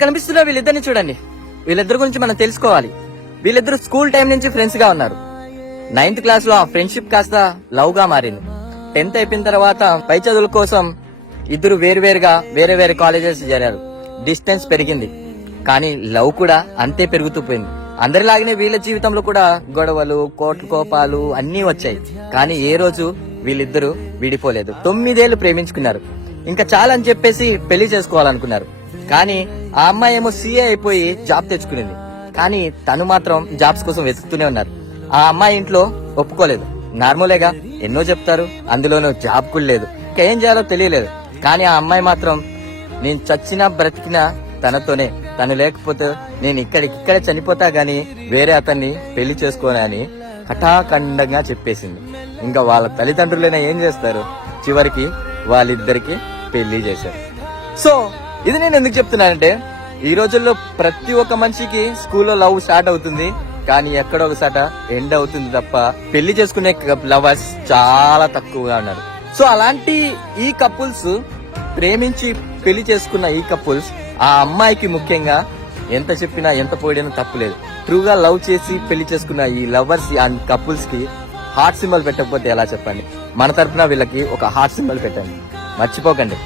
కనిపిస్తున్న వీళ్ళిద్దరిని చూడండి. వీళ్ళిద్దరి గురించి మనం తెలుసుకోవాలి. వీళ్ళిద్దరు స్కూల్ టైం నుంచి ఫ్రెండ్స్గా ఉన్నారు. నైన్త్ క్లాస్లో ఆ ఫ్రెండ్షిప్ కాస్త లవ్గా మారింది. టెన్త్ అయిపోయిన తర్వాత పై చదువుల కోసం ఇద్దరు వేరు వేరుగా వేరే వేరే కాలేజెస్ చేరారు. డిస్టెన్స్ పెరిగింది. కానీ లవ్ కూడా అంతే పెరుగుతూ పోయింది. అందరిలాగనే వీళ్ళ జీవితంలో కూడా గొడవలు కోట్లు కోపాలు అన్నీ వచ్చాయి. కానీ ఏ రోజు వీళ్ళిద్దరూ విడిపోలేదు. తొమ్మిదేళ్ళు ప్రేమించుకున్నారు. ఇంకా చాలా అని చెప్పేసి పెళ్ళి చేసుకోవాలనుకున్నారు. కానీ ఆ అమ్మాయి ఏమో సీఏ అయిపోయి జాబ్ తెచ్చుకునేది. కానీ తను మాత్రం జాబ్స్ కోసం వెతుకుతూనే ఉన్నారు. ఆ అమ్మాయి ఇంట్లో ఒప్పుకోలేదు. నార్మలేగా ఎన్నో చెప్తారు అందులోనూ జాబ్ కూడా లేదు. ఇంకా ఏం చేయాలో తెలియలేదు. కానీ ఆ అమ్మాయి మాత్రం నేను చచ్చినా బ్రతికినా తనతోనే. తను లేకపోతే నేను ఇక్కడ ఇక్కడే చనిపోతా గాని వేరే అతన్ని పెళ్ళి చేసుకోనని కఠాఖండంగా చెప్పేసింది. ఇంకా వాళ్ళ తల్లిదండ్రులైనా ఏం చేస్తారు? చివరికి వాళ్ళిద్దరికి పెళ్ళి చేశారు. సో ఇది నేను ఎందుకు చెప్తున్నానంటే ఈ రోజుల్లో ప్రతి ఒక్క మనిషికి స్కూల్లో లవ్ స్టార్ట్ అవుతుంది కానీ ఎక్కడో ఒకసాట ఎండ్ అవుతుంది తప్ప పెళ్ళి చేసుకునే లవర్స్ చాలా తక్కువగా ఉన్నారు. సో అలాంటి ఈ కపుల్స్ ప్రేమించి పెళ్ళి చేసుకున్న ఈ కపుల్స్ ఆ అమ్మాయికి ముఖ్యంగా ఎంత చెప్పినా ఎంత పోయినా తప్పులేదు ట్రూగా లవ్ చేసి పెళ్ళి చేసుకున్న ఈ లవర్స్ అండ్ కపుల్స్కి హార్ట్ సింబల్ పెట్టకపోతే ఎలా చెప్పండి? మన తరఫున వీళ్ళకి ఒక హార్ట్ సింబల్ పెట్టండి. మర్చిపోకండి.